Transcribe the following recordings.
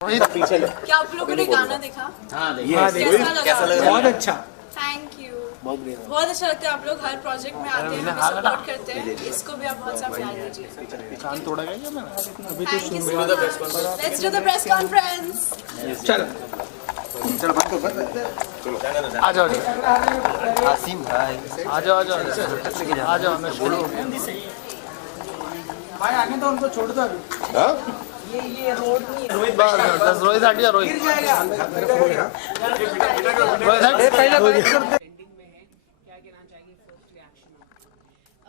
पीछे क्या आप लोगों ने गाना देखा? हाँ कैसा लगा? बहुत अच्छा। Thank you. बहुत अच्छा लगता है, आप लोग हर प्रोजेक्ट में आते हैं, हमें सपोर्ट करते हैं। इसको भी आप बहुत सा प्यार दीजिए। चांद तोड़ा गया क्या मैंने? अभी तो thank you so much. Let's do the press conference. चल चलो बंद कर चलो आ जाओ आसिम भाई आ जाओ आ जाओ मैं बोलो भाई आगे तो उनको छोड़ दो अभी। हाँ ये रोड नहीं रोहित बस रोहित हट जा रोहित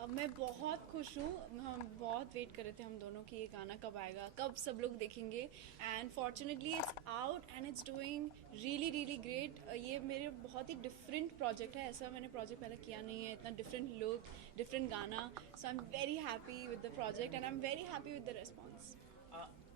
मैं बहुत खुश हूँ। हम बहुत वेट कर रहे थे हम दोनों कि ये गाना कब आएगा, कब सब लोग देखेंगे। And fortunately it's out and it's doing really great. ये मेरे बहुत ही डिफरेंट प्रोजेक्ट है, ऐसा मैंने प्रोजेक्ट पहले किया नहीं है, इतना डिफरेंट लुक, डिफरेंट गाना। So I am very happy with the project and I am very happy with the response.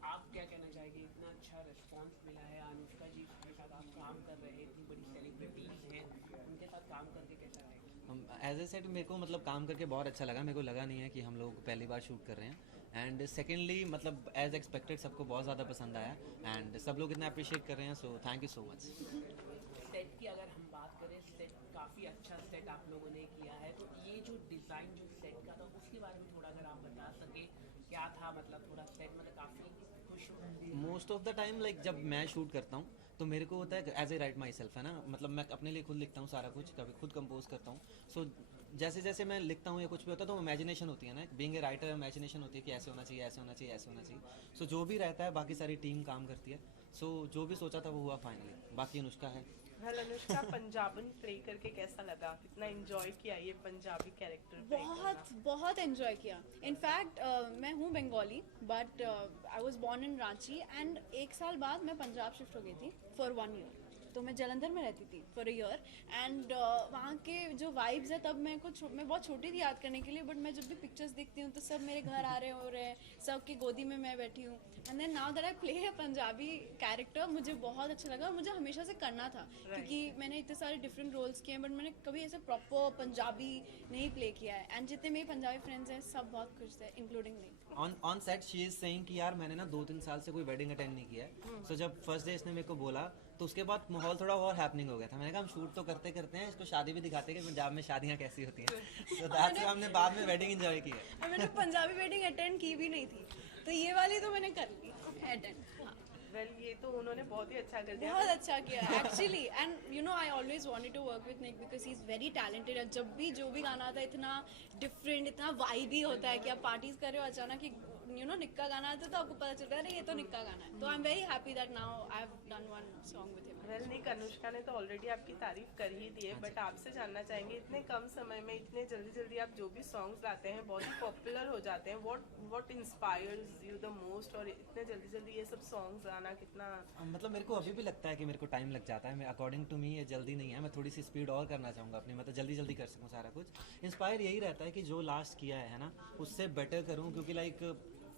आप क्या कहना चाहेंगे, इतना अच्छा रिस्पॉन्स मिला है, अनुष्का जी के साथ आप काम कर रहे हैं, इतनी बड़ी सेलिब्रिटीज़ हैं, उनके साथ काम करके कैसा रहेगा? एज ए सेट मेरे को मतलब काम करके बहुत अच्छा लगा। मेरे को लगा नहीं है कि हम लोग पहली बार शूट कर रहे हैं। एंड सेकेंडली मतलब एज एक्सपेक्टेड सबको बहुत ज़्यादा पसंद आया एंड सब लोग इतना अप्रिशिएट कर रहे हैं। So thank you so much. Set की अगर हम बात करें, सेट काफ़ी अच्छा सेट आप लोगों ने किया है, तो ये जो डिज़ाइन जो सेट का था उसके बारे में थोड़ा अगर आप बता सके, क्या था मतलब थोड़ा सेट मतलब काफ़ी खुश most of the time like जब मैं शूट करता हूँ तो मेरे को होता है as a write myself है ना, मतलब मैं अपने लिए खुद लिखता हूँ सारा कुछ, कभी खुद कंपोज करता हूँ। सो जैसे जैसे मैं लिखता हूँ या कुछ भी होता है तो इमेजिनेशन होती है ना, बीइंग ए राइटर इमेजिनेशन होती है कि ऐसे होना चाहिए ऐसे होना चाहिए ऐसे होना चाहिए। सो जो भी रहता है बाकी सारी टीम काम करती है। सो जो भी सोचा था वो हुआ फाइनली, बाकी अनुष्का है। अनुष्का पंजाबन प्ले करके कैसा लगा, कितना एंजॉय किया ये पंजाबी कैरेक्टर? बहुत एंजॉय किया। इनफैक्ट मैं हूँ Bengali but I was born in Ranchi and एक साल बाद मैं पंजाब शिफ्ट हो गई थी फॉर 1 ईयर। तो मैं जलंधर में रहती थी फॉर अ ईयर एंड वहाँ के जो वाइब्स है, तब मैं बहुत छोटी थी याद करने के लिए, बट मैं जब भी पिक्चर्स देखती हूँ तो सब मेरे घर आ रहे हो रहे हैं, सब की गोदी में मैं बैठी हूँ। And then now that I play है पंजाबी कैरेक्टर, मुझे बहुत अच्छा लगा और मुझे हमेशा से करना था क्योंकि मैंने इतने सारे डिफरेंट रोल्स किए हैं बट मैंने कभी ऐसे प्रॉपर पंजाबी नहीं प्ले किया है। एंड जितने मेरे पंजाबी फ्रेंड्स हैं सब बहुत खुश थे, including me. On set she is saying कि यार मैंने ना 2-3 साल से कोई वेडिंग अटेंड नहीं किया है। सो जब फर्स्ट डे इसने मेरे को बोला तो उसके बाद माहौल थोड़ा और हैपनिंग हो गया था। मैंने कहा हम शूट तो करते हैं, इसको शादी भी दिखाते हैं कि पंजाब में शादियाँ कैसी होती हैं। तो दैट्स व्हाई हमने बाद में वेडिंग एंजॉय की है। मैंने पंजाबी वेडिंग अटेंड की भी नहीं थी, तो ये वाली तो मैंने कर ली अटेंड। वेल ये तो उन्होंने बहुत ही अच्छा कर दिया, बहुत अच्छा किया actually. And you know I always wanted to work with Nick because he is very talented. जब भी जो भी गाना आता है इतना डिफरेंट, इतना वाइबी होता है कि आप पार्टीज कर रहे हो, अचानक यू नो निक का गाना आता है तो आपको पता चलता है अरे ये तो निक का गाना है। तो I am very happy that now I have done one song with him. Well Nick, Anushka ने तो ऑलरेडी आपकी तारीफ कर ही दी है, बट आपसे जानना चाहेंगे इतने कम समय में इतने जल्दी आप जो भी सॉन्ग्स लाते हैं बहुत ही पॉपुलर हो जाते हैं, what inspires you the most, और इतने जल्दी ये सब सॉन्ग्स आना कितना? मतलब मेरे को अभी भी लगता है कि मेरे को टाइम लग जाता है। मैं अकॉर्डिंग टू मी ये जल्दी नहीं है, मैं थोड़ी सी स्पीड और करना चाहूँगा अपनी, मतलब जल्दी कर सकूँ सारा कुछ। इंस्पायर यही रहता है कि जो लास्ट किया है ना उससे बेटर करूँ, क्योंकि लाइक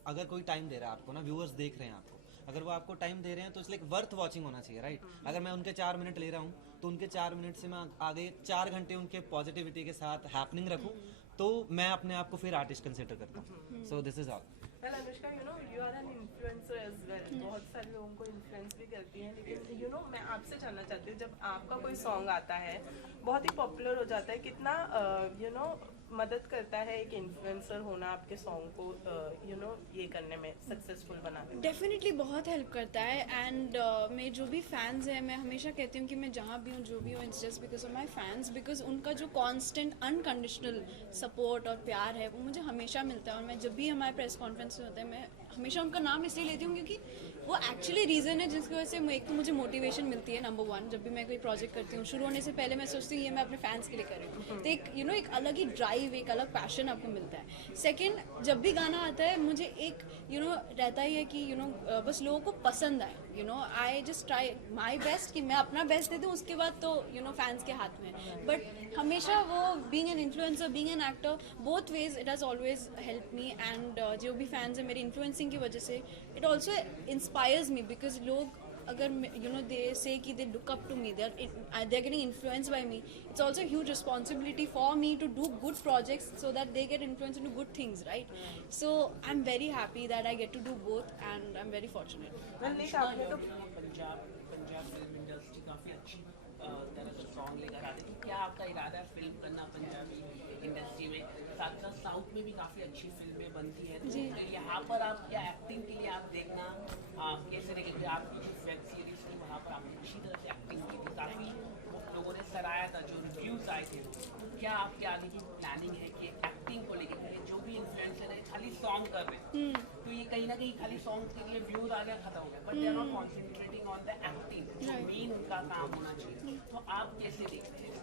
अगर कोई टाइम दे रहा है आपको ना, व्यूअर्स देख रहे हैं आपको, अगर वो आपको टाइम दे रहे हैं तो इट्स लाइक वर्थ वॉचिंग होना चाहिए, राइट? अगर मैं उनके 4 मिनट ले रहा हूँ तो उनके 4 मिनट से मैं आगे 4 घंटे उनके पॉजिटिविटी के साथ हैपनिंग रखूँ तो मैं अपने आप को फिर आर्टिस्ट कंसिडर करता हूँ। So this is all. Well Anushka, you know you are an influencer as well, बहुत सारे लोगों को इन्फ्लुएंस भी करती हैं, लेकिन यू नो मैं आपसे जानना चाहती हूँ जब आपका कोई सॉन्ग आता है बहुत ही पॉपुलर हो जाता है, कितना यू नो मदद करता है एक इन्फ्लुएंसर होना आपके सॉन्ग को यू नो ये करने में, सक्सेसफुल बनाने में? डेफिनेटली बहुत हेल्प करता है। एंड मेरे जो भी फैंस हैं, मैं हमेशा कहती हूँ कि मैं जहाँ भी हूँ जो भी हूँ it's just because of my fans, because उनका जो कॉन्स्टेंट अनकंडीशनल सपोर्ट और प्यार है वो मुझे हमेशा मिलता है। और मैं जब भी हमारे प्रेस कॉन्फ्रेंस में होता है मैं हमेशा उनका नाम इसलिए लेती हूँ क्योंकि वो एक्चुअली रीज़न है जिसकी वजह से एक तो मुझे मोटिवेशन मिलती है, नंबर 1। जब भी मैं कोई प्रोजेक्ट करती हूँ शुरू होने से पहले मैं सोचती हूँ ये मैं अपने फैंस के लिए कर रही हूँ, तो एक यू नो एक अलग ही ड्राइव, एक अलग पैशन आपको मिलता है। सेकेंड, जब भी गाना आता है मुझे एक यू नो रहता ही है कि यू नो बस लोगों को पसंद आए। You know I just try my best कि मैं अपना बेस्ट दे दूँ, उसके बाद तो यू नो फैंस के हाथ में। बट हमेशा वो being an influencer, being an actor, both ways it has always help me. And जो भी फैंस हैं मेरी इन्फ्लुएंसिंग की वजह से it also inspires me because लोग अगर यू नो दे से कि they look up to me, they are getting influenced by me, it's also huge responsibility for me to do good projects so that they get influence into good things, right? So I am very happy that I get to do both and I am very fortunate. Nick आपने तो Punjab film industry काफ़ी अच्छी तरह से song लेकर आते हैं, तो क्या आपका इरादा है फिल्म करना पंजाबी इंडस्ट्री में? साथ साथ साउथ में भी काफ़ी अच्छी फिल्में बनती हैं, तो यहाँ पर आप क्या एक्टिंग के लिए आप देखना कैसे देखेंगे? आपकी जो वेब सीरीज थी वहाँ पर आपने अच्छी तरह से एक्टिंग की थी, काफ़ी लोगों ने सराहा था, जो रिव्यूज़ आए थे, तो क्या आपके आगे की प्लानिंग है कि एक्टिंग को लेकर जो भी इन्फ्लुएंसर है खाली सॉन्ग कर रहे हैं, तो ये कहीं ना कहीं खाली सॉन्ग के लिए व्यूज आ गया, खत्म हो गया, but they are not concentrating on the acting, जो मेन उनका काम होना चाहिए, तो आप कैसे देखते हैं?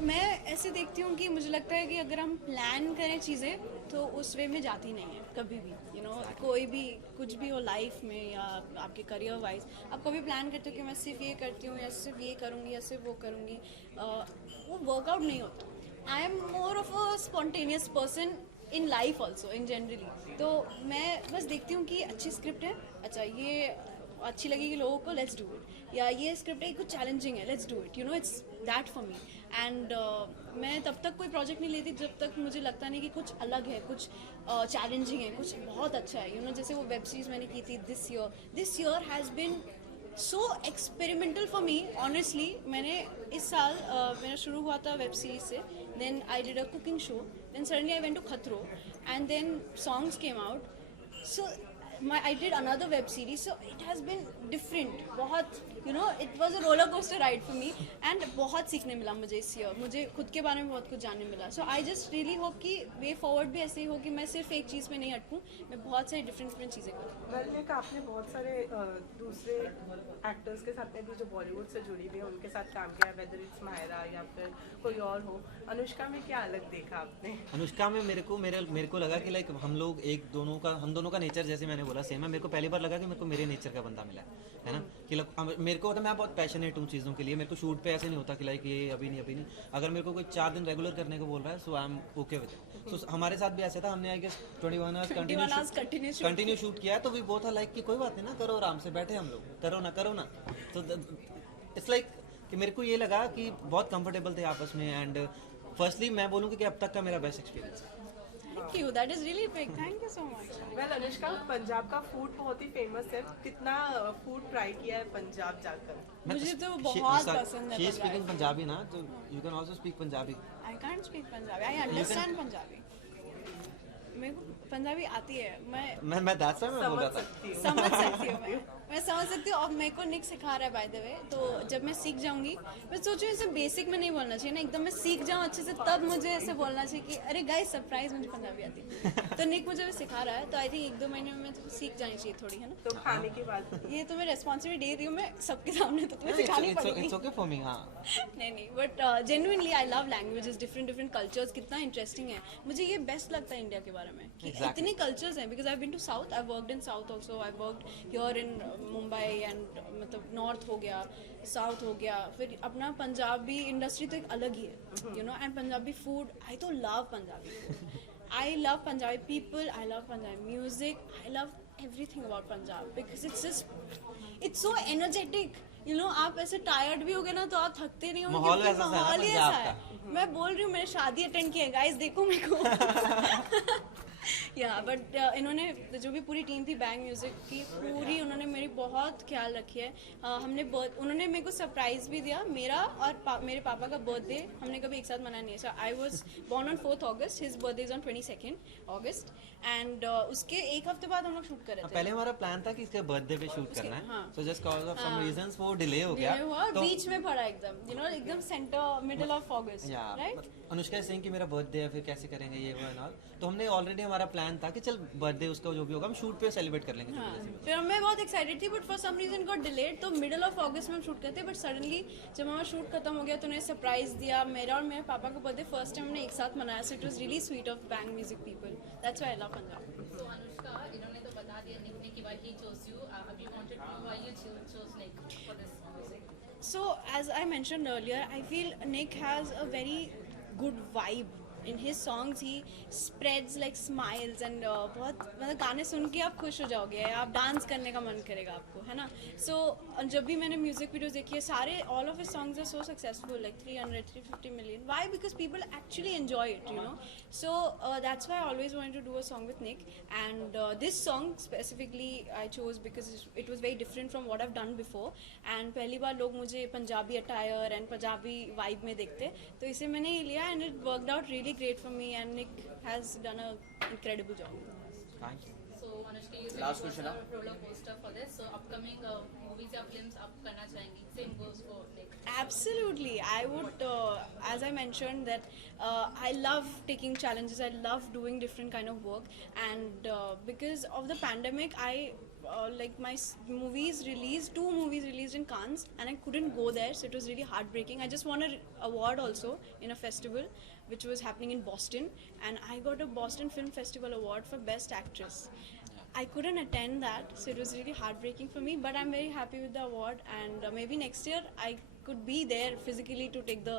मैं ऐसे देखती हूँ कि मुझे लगता है कि अगर हम प्लान करें चीज़ें तो उस वे में जाती नहीं है कभी भी, यू नो कोई भी कुछ भी हो लाइफ में या आपके करियर वाइज, आप कभी प्लान करते हो कि मैं सिर्फ ये करती हूँ या सिर्फ ये करूँगी या सिर्फ वो करूँगी, वो वर्कआउट नहीं होता। I am more of a spontaneous person in life also in generally, तो मैं बस देखती हूँ कि अच्छी स्क्रिप्ट है, अच्छा ये अच्छी लगेगी लोगों को, लेट्स डू इट, या ये स्क्रिप्ट है कुछ चैलेंजिंग है, let's do it, you know it's that for me. And मैं तब तक कोई प्रोजेक्ट नहीं लेती जब तक मुझे लगता नहीं कि कुछ अलग है, कुछ चैलेंजिंग है, कुछ बहुत अच्छा है, यू नो जैसे वो वेब सीरीज मैंने की थी this year has been so experimental for me honestly. मैंने इस साल मेरा शुरू हुआ था वेब सीरीज से, then I did a cooking show, then suddenly I went to Khatron and then songs came out, so I did another web series, so it has been different. बहुत you know it was a roller coaster ride for me and बहुत सीखने मिला मुझे इस year, मुझे खुद के बारे में बहुत कुछ जानने मिला। So I just really hope कि way forward भी ऐसे ही हो कि मैं सिर्फ एक चीज़ पे नहीं अटकूँ, मैं बहुत सारी different चीज़ें करूँ। वेल आपने बहुत सारे दूसरे एक्टर्स के साथ में भी जो बॉलीवुड से जुड़ी हुई है उनके साथ काम किया, वेदर इट्स मायरा या फिर कोई और हो। अनुष्का में क्या अलग देखा आपने? अनुष्का में मेरे को लगा कि लाइक हम दोनों का नेचर, जैसे मैंने बोला सेम है। मेरे को पहली बार लगा कि मेरे को मेरे नेचर का बंदा मिला है ना, कि मेरे को मैं बहुत पैशनेट हूँ चीज़ों के लिए। मेरे को शूट पे ऐसे नहीं होता कि लाइक ये अभी नहीं। अगर मेरे को कोई 4 दिन रेगुलर करने को बोल रहा है, so I am okay with it. So हमारे साथ भी ऐसा था, हमने I guess 21 hours continue shoot किया है, तो भी वो था लाइक कि कोई बात नहीं ना, करो आराम से, बैठे हम लोग, करो ना। तो इट्स लाइक कि मेरे को ये लगा कि बहुत कंफर्टेबल थे आपस में। एंड फर्स्टली मैं बोलूँगी कि अब तक का मेरा बेस्ट एक्सपीरियंस है। Thank you, that is really big. Thank you so much. Well Anushka, Punjab का फूड बहुत ही फेमस है, कितना फूड ट्राई किया है पंजाब जाकर? मुझे तो बहुत पसंद है। She is speaking Punjabi ना, तो you can also speak Punjabi. I can't speak Punjabi. I understand Punjabi. मेरे को पंजाबी आती है, मैं that's why मैं बोल रहा था। समझ सकती हूँ मैं समझ सकती हूँ। और मेरे को निक सिखा रहा है बाय द वे, तो जब मैं सीख जाऊंगी, मैं सोच रही हूँ इसे बेसिक में नहीं बोलना चाहिए ना, एकदम मैं सीख जाऊँ अच्छे से, तब मुझे ऐसे बोलना चाहिए कि अरे गाइस सरप्राइज मुझे पंजाबी आती है। तो निक मुझे सिखा रहा है, तो आई थिंक 1-2 महीने में तो सीख जानी चाहिए थोड़ी, है ना। तो खाने की बात, ये तो मैं रेस्पॉन्सिबिलिटी दे रही हूँ मैं सबके सामने, तो तुम्हें सिखानी पड़ेगी। It's okay for me, हाँ। नहीं but genuinely I love languages, different cultures, कितना इंटरेस्टिंग है। मुझे ये बेस्ट लगता है इंडिया के बारे में कि इतने कल्चर्स हैं, because I been to south, I worked in south also, I worked here in Mumbai and मतलब नॉर्थ हो गया, साउथ हो गया, फिर अपना पंजाबी इंडस्ट्री तो एक अलग ही है, you know. And Punjabi food, I तो love Punjabi, I love Punjabi people, I love Punjabi music, I love everything about Punjab, because it's so energetic, you know. आप ऐसे टायर्ड भी हो गए ना तो आप थकते नहीं होंगे, माहौल ऐसा है। मैं बोल रही हूँ, मैंने शादी अटेंड की है गाइस, देखो मेरे को। या बट इन्होंने जो भी पूरी टीम थी बैंग म्यूजिक की, पूरी उन्होंने मेरी बहुत ख्याल रखी है। उन्होंने मेरे को सरप्राइज भी दिया, मेरा और मेरे पापा का बर्थडे हमने कभी एक साथ मनाया नहीं है। So I was born on 4th August, his birthday is on 22nd August, and उसके एक हफ्ते बाद हम लोग शूट कर रहे थे। पहले हमारा प्लान था कि इसके बर्थडे पे शूट करना है, so just cause of some reasons वो डिले हो गया, तो बीच में पड़ा एकदम, यू नो, एकदम centre middle of August, right. Anushka Singh की मेरा बर्थडे है, फिर कैसे करेंगे ये वो एंड ऑल, तो हमने ऑलरेडी हमारा प्लान था कि चल बर्थडे उसका जो भी होगा हम शूट पे सेलिब्रेट कर लेंगे। फिर मैं बहुत एक्साइटेड थी, but for some reason got delayed, तो मिडिल ऑफ अगस्त में हम शूट करते, बट सडनली जब हमारा शूट खत्म हो गया तो उन्हें सरप्राइज दिया। मेरा और मेरे पापा का बर्थडे फर्स्ट टाइम हमने एक साथ मनाया, so it was really sweet of bang music people, that's why I love Punjab. So Anushka, इन्होंने तो बता दिया निक ने कि why he chose you. We wanted to know why you chose Nick for this music. So as I mentioned earlier, I feel Nick has a very good vibe, in his songs he spreads like smiles and बहुत मतलब गाने सुन के आप खुश हो जाओगे, आप dance करने का मन करेगा आपको, है ना. So जब भी मैंने म्यूजिक वीडियोस देखी है सारे all of his songs are so successful, like 350 million. Why? Because people actually enjoy it, you know. So that's why I always wanted to do a song with Nick, and this song specifically I chose because it was very different from what I've done before, and पहली बार लोग मुझे Punjabi attire and Punjabi vibe में देखते, तो इसे मैंने ही लिया and it worked out really great for me and Nick has done a incredible job. Thank you. So Anushka, you said Last you question, were a roller coaster for this. So upcoming movies या films आप करना चाहेंगी? Same goes for Nick. Absolutely, I would. As I mentioned that I love taking challenges. I love doing different kind of work, and because of the pandemic, I like my movies released. 2 movies released in Cannes, and I couldn't go there, so it was really heartbreaking. I just won an award also in a festival, which was happening in Boston, and I got a Boston Film Festival award for Best Actress. I couldn't attend that, so it was really heartbreaking for me, but I'm very happy with the award, and maybe next year I could be there physically to take the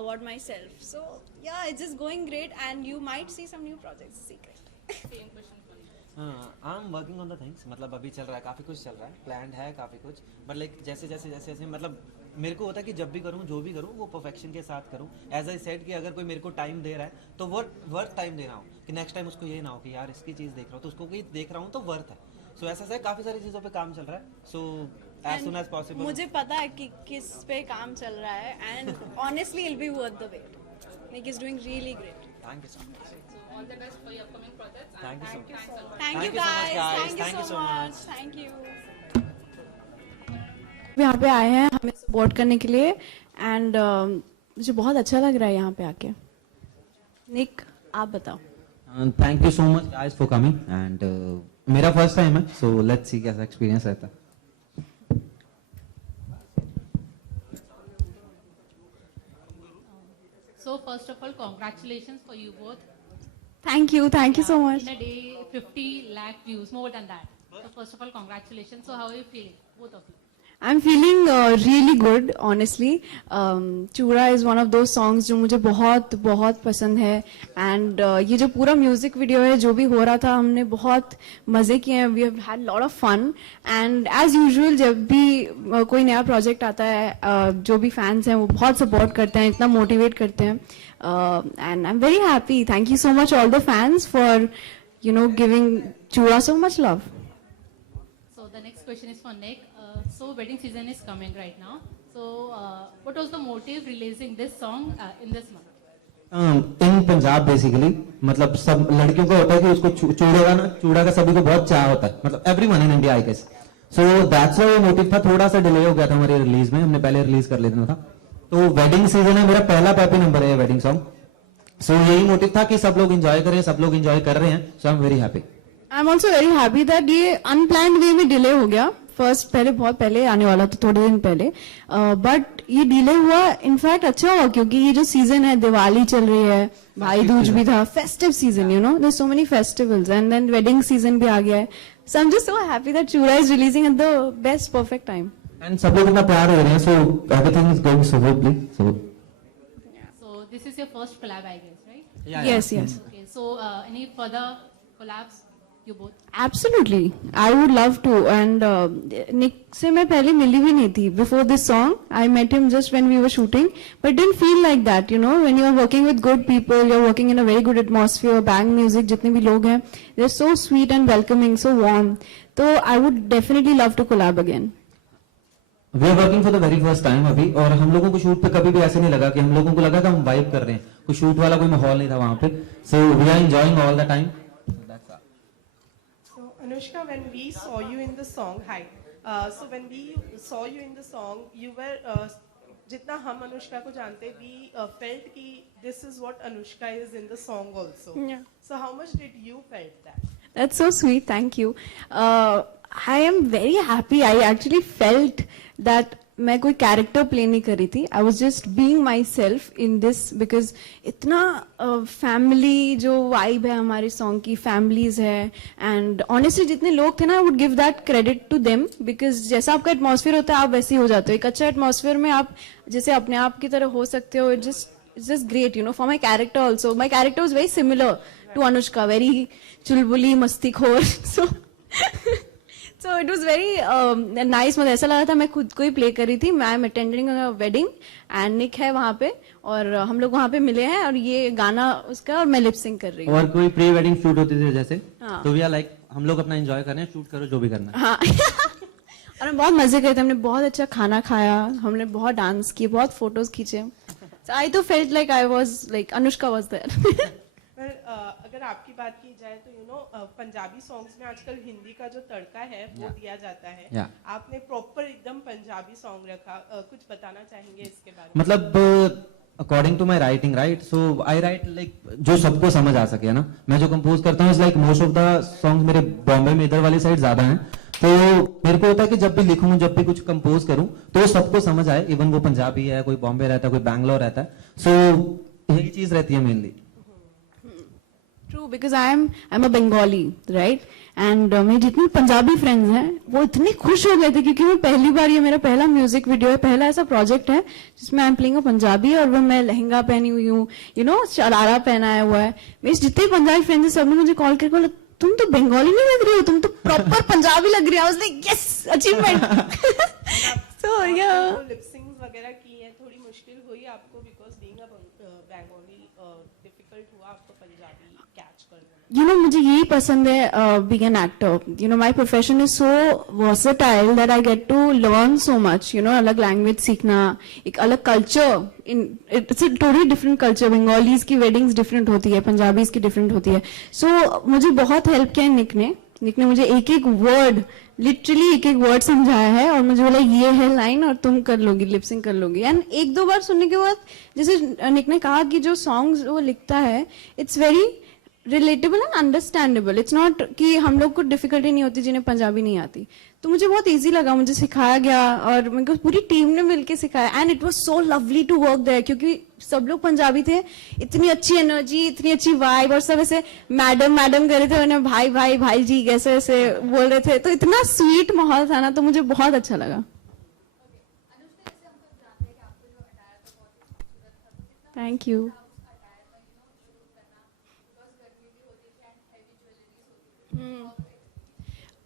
award myself. So yeah, it's just going great, and you might see some new projects, secret. Same question for you. I am working on the things, मतलब अभी चल रहा है, काफ़ी कुछ चल रहा है, प्लान्ड है काफ़ी कुछ, बट लाइक जैसे मतलब मेरे को होता है कि जब भी करूँ जो भी करूँ वो परफेक्शन के साथ करूँ. एज आई सेड कि अगर कोई मेरे को टाइम दे रहा है तो वर्थ टाइम दे रहा हूँ, कि नेक्स्ट टाइम उसको ये ना हो कि यार इसकी चीज़ देख रहा हूँ तो उसको कोई देख रहा हूँ तो वर्थ है. सो ऐसा है, काफ़ी सारी चीज़ों पे काम चल रहा है. So as soon as possible मुझे पता है कि किस पे काम चल रहा है, and honestly it be worth the wait. Nick is doing really great. Thank you so much. So all the best for your upcoming projects. Thank you so and thanks a lot. Thank you Thank you so much, guys. guys. Thank you so much. Thank you. यहाँ पे आए हैं हमें support करने के लिए, and मुझे बहुत अच्छा लग रहा है यहाँ पे आके. निक आप बताओ. Thank you so much guys for coming, and मेरा फर्स्ट टाइम है, सो लेट्स सी कैसा एक्सपीरियंस रहता है. So first of all, congratulations for you both. Thank you so much. In a day, 50 lakh views, more than that. So first of all, congratulations. So how are you feeling, both of you? I'm feeling really good, honestly. चूड़ा is one of those songs जो मुझे बहुत बहुत पसंद है, and ये जो पूरा म्यूजिक वीडियो है जो भी हो रहा था हमने बहुत मजे किए हैं. We have had a lot of fun, and as usual जब भी कोई नया प्रोजेक्ट आता है जो भी फैंस हैं वो बहुत सपोर्ट करते हैं, इतना मोटिवेट करते हैं, and I'm very happy. Thank you so much all the fans for giving चूड़ा so much love. So the next question is for Nick. So wedding season is coming right now. So what was the motive releasing this song in this month? In Punjab basically, मतलब सब लड़कियों को होता है कि उसको चूड़ा का सभी को बहुत चाह होता है, मतलब everyone in India I guess. So that's why motive था. थोड़ा सा डिले हो गया था हमारी रिलीज में, हमने पहले रिलीज कर लेना था. तो वेडिंग सीजन है, मेरा पहला पैपी नंबर है वेडिंग सॉन्ग. सो यही मोटिव था कि सब लोग एंजॉय करें, सब लोग एंजॉय कर रहे हैं. So I am very happy. I am also very happy that ये अनप्लान्ड वे में डिले हो गया. फर्स्ट बहुत पहले आने वाला था, थोड़े दिन पहले, बट ये डिले हुआ. इनफैक्ट अच्छा हुआ क्योंकि ये जो सीजन है, दिवाली चल रही है, भाई दूज भी था, festive season, there so many festivals, and then wedding season भी आ गया है. So I am just so happy that Chooda is releasing at the best perfect time. And सब लोग इतना प्यार दे रहे हैं, so everything is going smoothly. So this is your first collab, I guess, right? Yes. Okay. So any further collabs, you both? Absolutely, I would love to. And Nick से मैं पहले मिली भी नहीं थी. Before this song, I met him just when we were shooting, but it didn't feel like that. When you are working with good people, you're working in a very good atmosphere. Bang Music, जितने भी लोग हैं, they're so sweet and welcoming, so warm. So I would definitely love to collab again. We are working for the very first time अभी, और हम लोगों को shoot पे कभी भी ऐसे नहीं लगा कि हम लोगों को लगा कि हम वाइब कर रहे हैं. कोई शूट वाला कोई माहौल नहीं था वहां पे. So we are enjoying all the time. So Anushka, when we saw you in the song, so when we saw you in the song, you were जितना हम अनुष्का को जानते, we felt कि this is what Anushka is in the song also. Yeah. So how much did you felt that? That's so sweet. Thank you. I am very happy. I actually felt that मैं कोई character play नहीं कर रही थी. I was just being my self in this, because इतना family जो vibe है हमारे सॉन्ग की, फैमिलीज है, एंड ऑनेस्टली जितने लोग थे ना, I would give that credit to them, because जैसा आपका एटमॉस्फेयर होता है आप वैसे ही हो जाते हो. एक अच्छा एटमॉस्फेयर में आप जैसे अपने आप की तरह हो सकते हो. it's just great, you know, for my character also. My character was very similar to Anushka, very chulbuli, mastikhor. So it was very nice. मुझे ऐसा लगा था मैं खुद को ही प्ले कर रही थी. I am attending a wedding and Nick है वहाँ पे और हम लोग वहाँ पे मिले हैं और ये गाना उसका और मैं लिप सिंग कर रही हूँ. और कोई प्री वेडिंग शूट होती थी जैसे, हाँ. तो वी आर लाइक हम लोग अपना एंजॉय कर रहे हैं, शूट करो जो भी करना है. हाँ. और हम बहुत मजे करे थे, हमने बहुत अच्छा खाना खाया, हमने बहुत डांस किए, बहुत फोटोज खींचे. So I too felt like I was like Anushka was there. अगर आपकी बात की जाए तो पंजाबी सॉन्ग्स में आजकल हिंदी का जो तड़का है वो दिया जाता है. आपने प्रॉपर एकदम पंजाबी सॉन्ग रखा. कुछ बताना चाहेंगे इसके बारे में? मतलब according to my writing, right, so I write like जो सबको समझ आ सके, है ना. मैं जो कंपोज करता हूँ like most of the song मेरे बॉम्बे में इधर वाली साइड ज्यादा हैं, तो मेरे को होता है कि जब भी लिखूं, जब भी कुछ कंपोज करूं तो सबको समझ आए. इवन वो पंजाबी है, कोई बॉम्बे रहता है, कोई बैंगलोर रहता है, सो यही चीज रहती है mainly. True, because I'm a Bengali, right? And मेरे जितने पंजाबी फ्रेंड्स हैं वो इतने खुश हो गए थे क्योंकि मैं पहली बार, ये मेरा पहला म्यूजिक वीडियो है, पहला ऐसा प्रोजेक्ट है जिसमें I am playing a Punjabi और वो मैं लहंगा पहनी हुई हूँ, यू नो, शरारा पहनाया हुआ है. मेरे जितने पंजाबी फ्रेंड्स हैं सबने मुझे कॉल करके बोला तुम तो बंगाली नहीं लग रही हो, तुम तो प्रॉपर पंजाबी लग रही हो. I was like yes, achievement. So yeah. Lip sings वगैरह की है, थोड़ी मुश्किल हुई आपको because being a Bengali difficult हुआ आपको पंजाबी कैच करना? You know, मुझे यही पसंद है being an actor. You know, my profession is so versatile that I get to learn so much. You know, अलग language सीखना, एक अलग culture. It's a totally different culture. Bengalis की weddings different होती है, Punjabis की different होती है. So मुझे बहुत help किया निक ने. निक ने मुझे एक एक वर्ड, लिटरली एक एक वर्ड समझाया है और मुझे बोला ये है लाइन और तुम कर लोगी, लिपसिंग कर लोगी. एंड एक दो बार सुनने के बाद जैसे निक ने कहा कि जो सॉन्ग्स वो लिखता है it's very relatable and understandable. It's not कि हम लोग को डिफिकल्टी नहीं होती जिन्हें पंजाबी नहीं आती. तो मुझे बहुत इजी लगा, मुझे सिखाया गया और मेरे को पूरी टीम ने मिलके सिखाया. And it was so lovely to work there क्योंकि सब लोग पंजाबी थे, इतनी अच्छी एनर्जी, इतनी अच्छी वाइब और सब ऐसे मैडम मैडम कर रहे थे, उन्हें भाई भाई भाई जी कैसे ऐसे बोल रहे थे. तो इतना स्वीट माहौल था ना, तो मुझे बहुत अच्छा लगा. Thank you.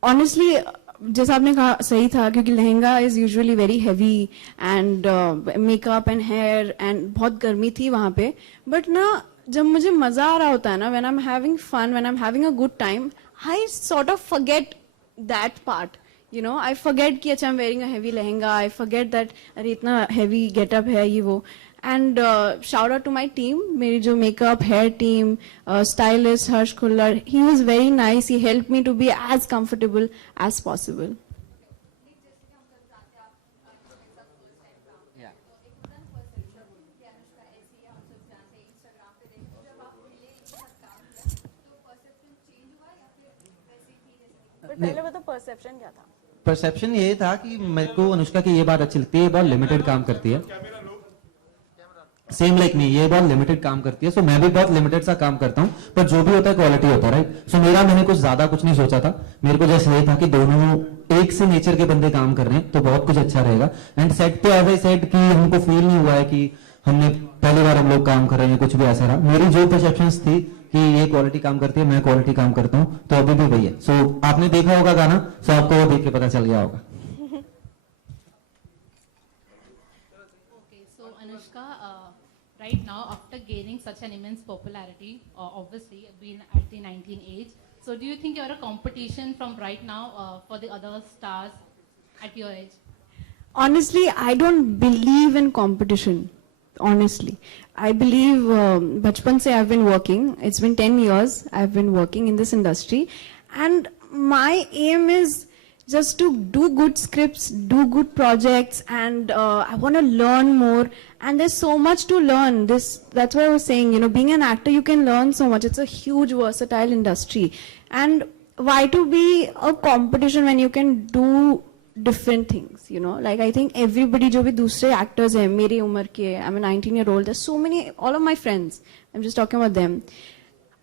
ऑनेस्टली जैसा आपने कहा सही था क्योंकि lehenga is usually very heavy and makeup and hair and बहुत गर्मी थी वहां पे. बट ना जब मुझे मजा आ रहा होता है ना, when I am having fun, when I am having a good time, I sort of forget that part. You know, I forget कि अच्छा I am wearing a heavy lehenga, I forget that अरे इतना हैवी गेटअप है ये वो. And shout out to my team, मेरी जो makeup, hair team, stylist Harsh Khullar. He was very nice. He helped me to be as comfortable as possible. पहले बता perception क्या था? परसेप्शन ये था कि मेरे को अनुष्का की ये बात अच्छी लगती है, ये बहुत लिमिटेड काम करती है. सेम लाइक मी, ये बहुत लिमिटेड काम करती है. सो मैं भी बहुत लिमिटेड सा काम करता हूँ, पर जो भी होता है क्वालिटी होता है, राइट. सो मैंने कुछ ज्यादा कुछ नहीं सोचा था. मेरे को जैसे ये था कि दोनों एक से नेचर के बंदे काम कर रहे हैं तो बहुत कुछ अच्छा रहेगा. एंड सेट पे एज आई सेड कि हमको फील नहीं हुआ है कि हमने पहली बार हम लोग काम कर रहे हैं, कुछ भी ऐसा रहा. मेरी जो परसेप्शन थी कि ये क्वालिटी काम करती है, मैं क्वालिटी काम करता हूँ, तो अभी भी वही है. सो आपने देखा होगा गाना, सो आपको वो देख के पता चल गया होगा. Right now, after gaining such an immense popularity, obviously being at the 19 age, so do you think you're a competition from right now for the other stars at your age? Honestly, I don't believe in competition. Honestly, I believe bachpan se I've been working. It's been 10 years I've been working in this industry, and my aim is just to do good scripts, do good projects, and I want to learn more. And there's so much to learn. That's why I was saying, you know, being an actor, you can learn so much. It's a huge, versatile industry. And why to be a competition when you can do different things, you know? Like, I think everybody, जो भी दूसरे actors हैं, मेरी उम्र के, I'm a 19-year-old, there's so many, all of my friends, I'm just talking about them.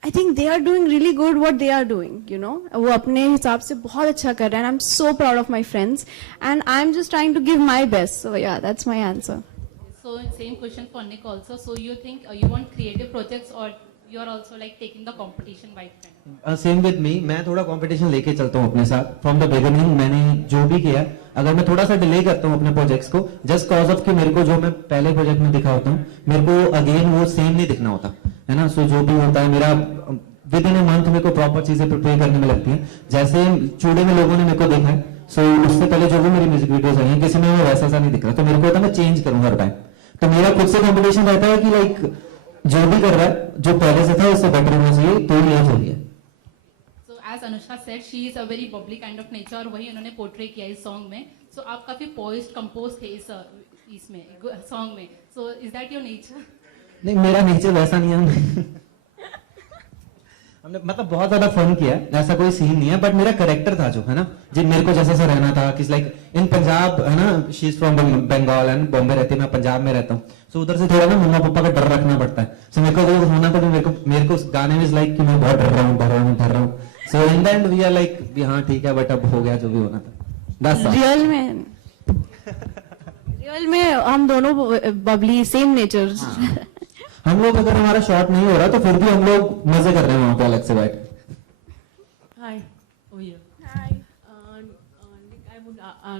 I think they are doing really good what they are doing, you know. वो अपने हिसाब से बहुत अच्छा कर रहे हैं. I'm so proud of my friends, and I'm just trying to give my best. So yeah, that's my answer. So same question for Nick also. So you think you want creative projects or you are also like taking the competition vibe kind? Same with me, मैं थोड़ा competition लेके चलता हूँ अपने साथ from the beginning. मैंने जो भी किया, अगर मैं थोड़ा सा डिले करता हूँ अपने प्रोजेक्ट्स को जस्ट कॉज ऑफ कि मेरे को जो मैं पहले प्रोजेक्ट में दिखा होता हूँ, मेरे को अगेन वो सेम नहीं दिखना होता है ना। सो जो भी होता है मेरा विद इन ए मंथ मेरे को प्रॉपर चीजें प्रिपेयर करने में लगती हैं। जैसे चूड़े में लोगों ने मेरे को देखा है, सो उससे पहले जो भी मेरी म्यूजिक वीडियोस आई हैं किसी में वो वैसा सा नहीं दिख रहा, तो मेरे को होता है मैं चेंज करूँ हर टाइम। तो मेरा खुद से कॉम्पिटिशन रहता है कि लाइक जो भी कर रहा है जो पहले से था उससे बेटर होना चाहिए, तो ये हो गया। So as Anushka said, she is a very bubbly kind of nature और वही उन्होंने पोर्ट्रे किया इस सॉन्ग में। So आप काफी पोइस्ड कंपोज थे इसमें सॉन्ग में। So is that your nature? नहीं, मेरा नेचर वैसा नहीं है। हमने मतलब बहुत ज्यादा फन किया, ऐसा कोई सीन नहीं है, बट मेरा कैरेक्टर था जो है ना, जी मेरे को जैसा सा रहना था कि लाइक इन पंजाब है ना, she is from Bengal and Bombay रहती है, मैं पंजाब में रहता हूँ। सो उधर से थोड़ा ना मम्मा पापा का डर रखना पड़ता है। सो मेरे को वो होना था, मेरे को उस गाने में लाइक कि मैं बहुत डर रहा हूँ। So in the end we are like हाँ ठीक है, बट अब हो गया जो भी होना था। रियल में हम दोनों बबली सेम नेचर। हम लोग अगर हमारा शॉट नहीं हो रहा तो फिर भी हम लोग मजे कर रहे हैं वहां पे अलग से बैठ। हाय हाय Nick, I would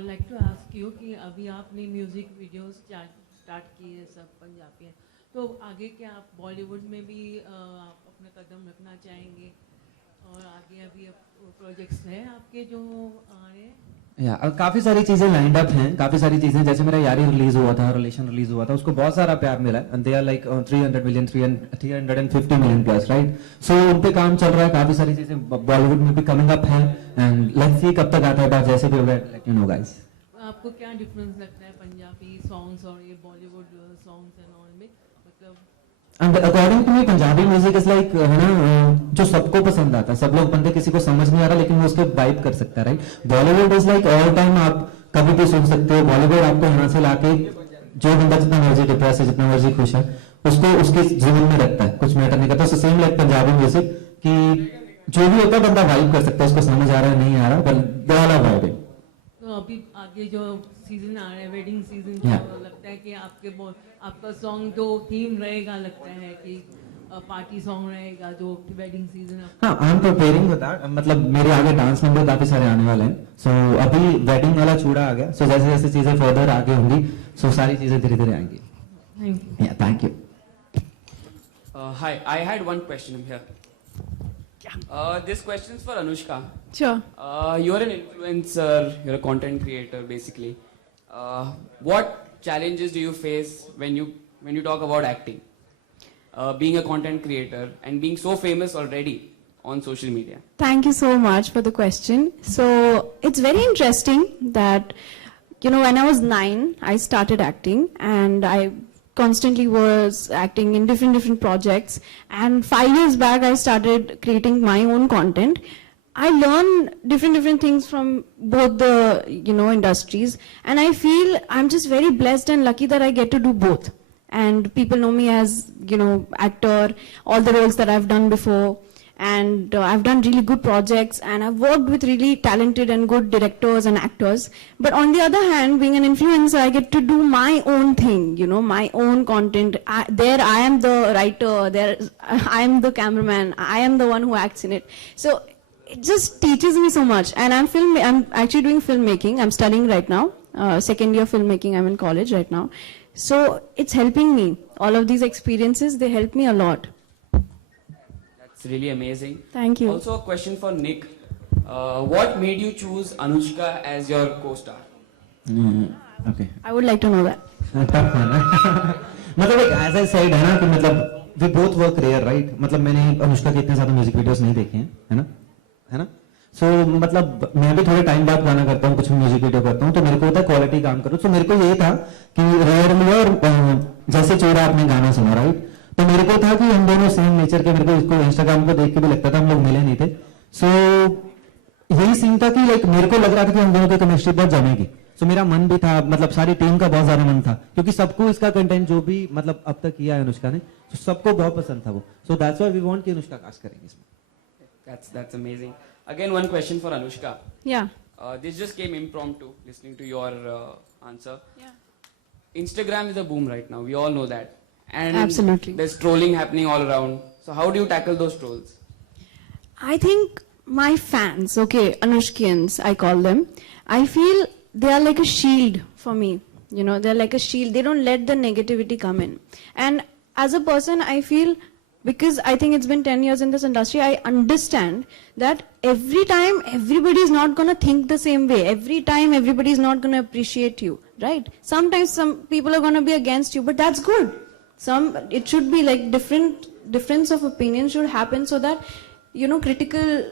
like to ask you कि अभी आपने म्यूजिक वीडियोस स्टार्ट किए सब पंजाबी हैं, तो आगे क्या आप बॉलीवुड में भी आप अपना कदम रखना चाहेंगे और आगे अभी प्रोजेक्ट्स हैं आपके जो आ रहे हैं? काफी सारी चीजें लाइंड अप हैं, काफी सारी चीजें, जैसे मेरा यारी रिलीज हुआ था, रिलेशन रिलीज हुआ था, उसको बहुत सारा प्यार मिला है। They are like 300 million 350 million plus, right. So उन पे काम चल रहा है, काफी सारी चीजें बॉलीवुड में भी कमिंग अप है एंड लेट्स सी कब तक आता है, जैसे भी होगा लेट यू नो गाइस। आपको क्या डिफरेंस लगता है पंजाबी सॉन्ग्स और ये बॉलीवुड सॉन्ग्स एंड ऑल में, मतलब? According to me Punjabi music is like है ना, जो सबको पसंद आता है, सब लोग बंदे किसी को समझ नहीं आ रहा लेकिन वो उसके वाइब कर सकता है, right. Bollywood is like all time, आप कभी भी सुन सकते हो। बॉलीवुड आपको यहाँ से लाके जो बंदा जितना मर्जी डिप्रेस है, जितना मर्जी खुश है, उसको उसके जीवन में रखता है, कुछ मैटर नहीं करता। सेम लाइक पंजाबी म्यूजिक कि जो भी होता है बंदा वाइब कर सकता है, उसको समझ आ रहा है नहीं आ रहा, बट वाला वाइब है। तो अभी आगे जो सीजन आ रहा है वेडिंग सीजन, तो लगता है कि आपका सॉन्ग जो थीम रहेगा, लगता है कि पार्टी सॉन्ग रहेगा जो वेडिंग सीजन। हाँ, I am preparing with that, मतलब मेरे आगे डांस नंबर काफी सारे आने वाले हैं। सो अभी वेडिंग वाला चूड़ा आ गया, सो जैसे जैसे चीजें फर्दर आगे होंगी, सो सारी चीजें धीरे धीरे आएंगी। Thank you. Hi, I had one question here. This question is for Anushka. Sure. You're an influencer, you're a content creator basically. What challenges do you face when you talk about acting? Being a content creator and being so famous already on social media. Thank you so much for the question. So it's very interesting that, you know, when I was 9, I started acting and I constantly was acting in different projects. And 5 years back, I started creating my own content. I learn different things from both the, you know, industries. And I feel I'm just very blessed and lucky that I get to do both. And people know me as, you know, actor, all the roles that I've done before. And I've done really good projects and I've worked with really talented and good directors and actors. But on the other hand, being an influencer, I get to do my own thing, you know, my own content. There I am the writer, there I am the cameraman, I am the one who acts in it. So it just teaches me so much. And I'm actually doing filmmaking. I'm studying right now, second year filmmaking. I'm in college right now. So it's helping me. All of these experiences, they help me a lot. That's really amazing. Thank you. Also a question for Nick. What made you choose Anushka as your co-star? Okay. I would like to know that. मतलब as I said है ना कि मतलब we both work rare, right? मतलब मैंने अनुष्का के इतने ज्यादा म्यूजिक वीडियोस नहीं देखे हैं, है ना? सो मतलब मैं भी थोड़े टाइम बाद गाना करता हूँ, कुछ म्यूजिक वीडियो करता हूँ, तो मेरे को होता है क्वालिटी काम करो। तो मेरे को ये था कि रेयरली, और जैसे चोरा आपने गाना सुना, राइट, तो मेरे को था कि हम दोनों सेम नेचर के, मेरे को इसको इंस्टाग्राम पे देख के भी लगता था हम लोग मिले नहीं थे। सो यही सीन था कि लाइक मेरे को लग रहा था कि हम दोनों की केमिस्ट्री बहुत जमेगी। सो मेरा मन भी था, मतलब सारी टीम का बहुत ज्यादा मन था, क्योंकि सबको इसका कंटेंट जो भी मतलब अब तक किया है अनुष्का ने, तो सबको बहुत पसंद था वो। So that's why we want कि अनुष्का कास्ट करेंगे इसमें। That's amazing. Again, one question for Anushka. Yeah. This just came impromptu, listening to your answer. Yeah. Instagram is a boom right now. We all know that. And Absolutely. there's trolling happening all around. So how do you tackle those trolls? I think my fans, okay, Anushkians, I call them, I feel they are like a shield for me. You know, they're like a shield. They don't let the negativity come in. And as a person, I feel, because I think it's been 10 years in this industry, I understand that every time everybody is not going to think the same way. Every time everybody is not going to appreciate you, right? Sometimes some people are going to be against you, but that's good. It should be like difference of opinion should happen, so that, you know,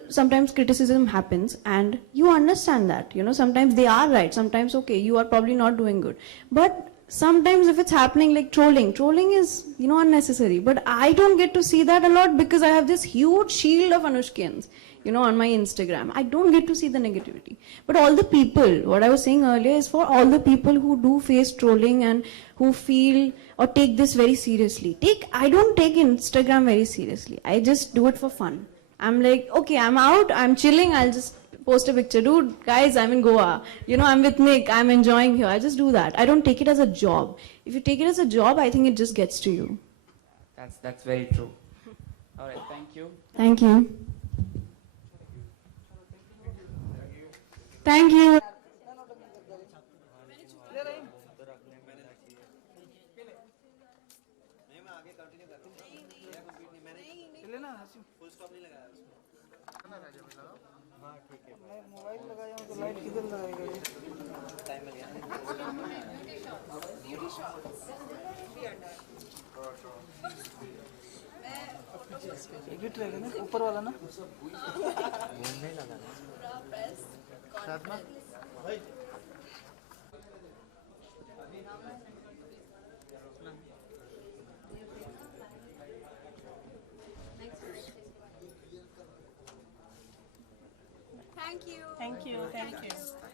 sometimes criticism happens and you understand that, you know, sometimes they are right, sometimes, okay, you are probably not doing good. But sometimes if it's happening like trolling is, you know, unnecessary. But I don't get to see that a lot because I have this huge shield of Anushkians, you know, on my Instagram. I don't get to see the negativity. But all the people, what I was saying earlier is for all the people who do face trolling and who feel or take this very seriously. I don't take Instagram very seriously. I just do it for fun. I'm like, okay, I'm out, I'm chilling, I'll just post a picture. Dude, guys, I'm in Goa. You know, I'm with Nick, I'm enjoying here. I just do that. I don't take it as a job. If you take it as a job, I think it just gets to you. That's very true. All right, thank you. Thank you. Thank you. Edit रहेगा ना ऊपर वाला ना Thank you. Thank you.